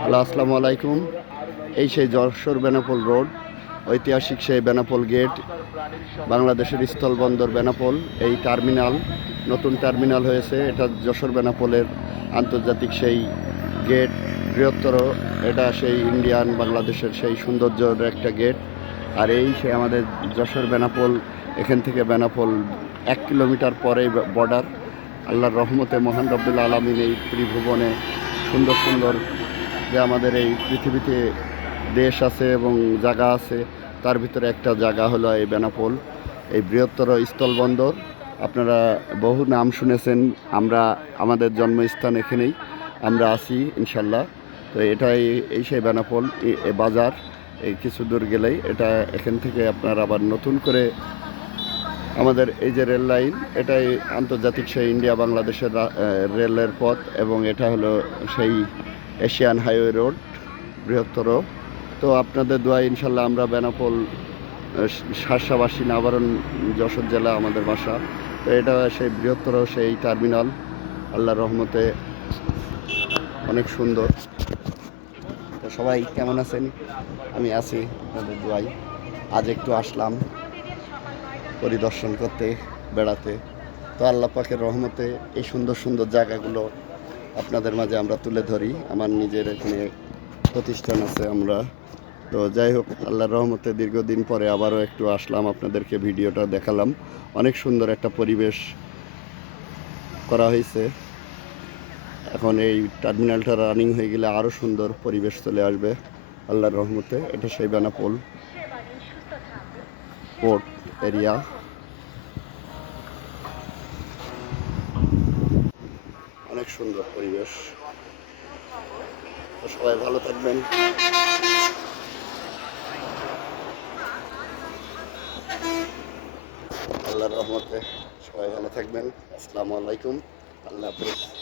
Hello, আসসালামু আলাইকুম। এই সেই যশোর বেনাপোল রোড, ঐতিহাসিক সেই বেনাপোল গেট, বাংলাদেশের স্থলবন্দর বেনাপোল, এই টার্মিনাল, নতুন টার্মিনাল হয়েছে। এটা যশোর বেনাপোলের আন্তর্জাতিক সেই গেট, বৃহত্তর, এটা সেই ইন্ডিয়ান বাংলাদেশের সেই সৌন্দর্যের একটা গেট। আর এই সেই আমাদের যশোর বেনাপোল, এখান থেকে বেনাপোল এক কিলোমিটার পরে বর্ডার। আল্লাহর রহমতে মহান রব্বুল আলমিন এই ত্রিভুবনে সুন্দর সুন্দর যে আমাদের এই পৃথিবীতে দেশ আছে এবং জায়গা আছে, তার ভিতরে একটা জায়গা হলো এই বেনাপোল, এই বৃহত্তর স্থলবন্দর। আপনারা বহু নাম শুনেছেন, আমরা আমাদের জন্মস্থান এখানেই, আমরা আছি ইনশাল্লাহ তো এটাই এই সেই বেনাপোল বাজার, এই কিছু দূর গেলেই এটা এখান থেকে আপনার আবার নতুন করে আমাদের এই যে রেল লাইন, এটাই আন্তর্জাতিক সেই ইন্ডিয়া বাংলাদেশের রেলের পথ এবং এটা হলো সেই এশিয়ান হাইওয়ে রোড, বৃহত্তর। তো আপনাদের দোয়া ইনশাল্লাহ আমরা বেনাপোল শাসাবাসী নাবারণ, যশোর জেলা আমাদের বাসা তো এটা সেই বৃহত্তর সেই টার্মিনাল আল্লাহ রহমতে অনেক সুন্দর। তো সবাই কেমন আছেন? আমি আছি আপনাদের দোয়াই আজ একটু আসলাম। পরিদর্শন করতে বেড়াতে। তো আল্লাহ পাকের রহমতে এই সুন্দর সুন্দর জায়গাগুলো আপনাদের মাঝে আমরা তুলে ধরি। আমার নিজের এখানে প্রতিষ্ঠান আছে আমরা। তো যাই হোক আল্লাহর রহমতে দীর্ঘদিন পরে আবারও একটু আসলাম আপনাদেরকে ভিডিওটা দেখালাম। অনেক সুন্দর একটা পরিবেশ করা হয়েছে। এখন এই টার্মিনালটা রানিং হয়ে গেলে আরও সুন্দর পরিবেশ চলে আসবে আল্লাহর রহমতে। এটা সেই বেনাপোল। Port area. অনেক সুন্দর পরিবেশ। সবাই ভালো থাকবেন। আল্লাহর রহমতে সবাই ভালো থাকবেন। আসসালামু আলাইকুম। আল্লাহ হাফিজ।